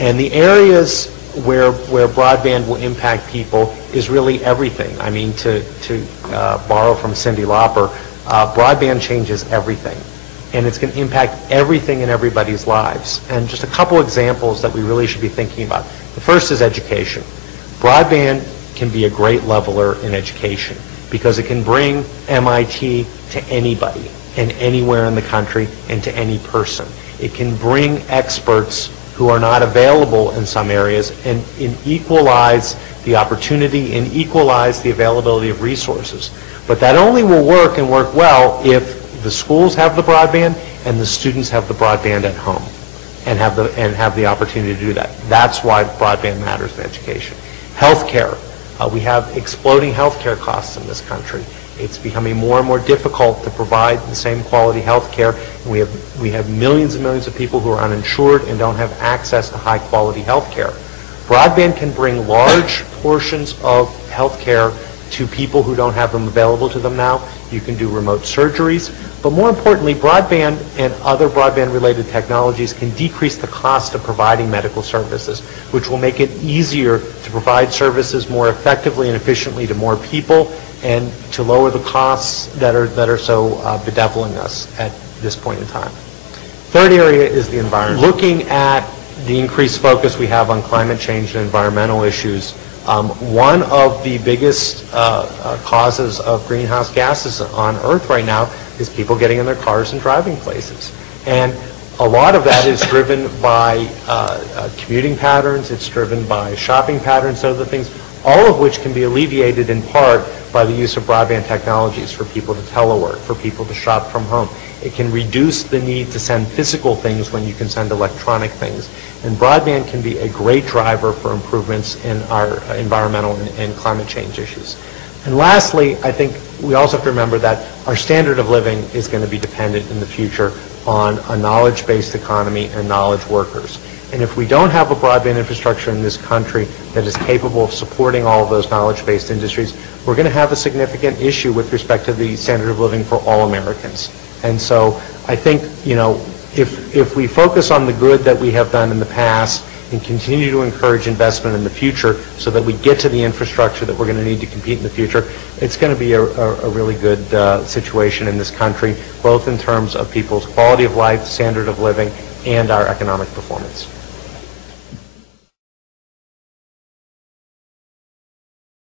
And the areas where broadband will impact people is really everything. I mean, to borrow from Cyndi Lauper, broadband changes everything. And it's going to impact everything in everybody's lives. And just a couple examples that we really should be thinking about. The first is education. Broadband can be a great leveler in education because it can bring MIT to anybody and anywhere in the country and to any person. It can bring experts who are not available in some areas and equalize the opportunity and equalize the availability of resources. But that only will work and work well if the schools have the broadband and the students have the broadband at home and have the opportunity to do that. That's why broadband matters in education. Healthcare. We have exploding healthcare costs in this country. It's becoming more and more difficult to provide the same quality health care. We have millions and millions of people who are uninsured and don't have access to high quality health care. Broadband can bring large portions of health care to people who don't have them available to them now. You can do remote surgeries, but more importantly, broadband and other broadband related technologies can decrease the cost of providing medical services, which will make it easier to provide services more effectively and efficiently to more people and to lower the costs that are so bedeviling us at this point in time. Third area is the environment. Looking at the increased focus we have on climate change and environmental issues, one of the biggest causes of greenhouse gases on Earth right now is people getting in their cars and driving places. And a lot of that is driven by commuting patterns, it's driven by shopping patterns, other things, all of which can be alleviated in part by the use of broadband technologies for people to telework, for people to shop from home. It can reduce the need to send physical things when you can send electronic things. And broadband can be a great driver for improvements in our environmental and climate change issues. And lastly, I think we also have to remember that our standard of living is going to be dependent in the future on a knowledge-based economy and knowledge workers. And if we don't have a broadband infrastructure in this country that is capable of supporting all of those knowledge-based industries, we're going to have a significant issue with respect to the standard of living for all Americans. And so I think, you know, if we focus on the good that we have done in the past and continue to encourage investment in the future so that we get to the infrastructure that we're going to need to compete in the future, it's going to be a really good situation in this country, both in terms of people's quality of life, standard of living, and our economic performance.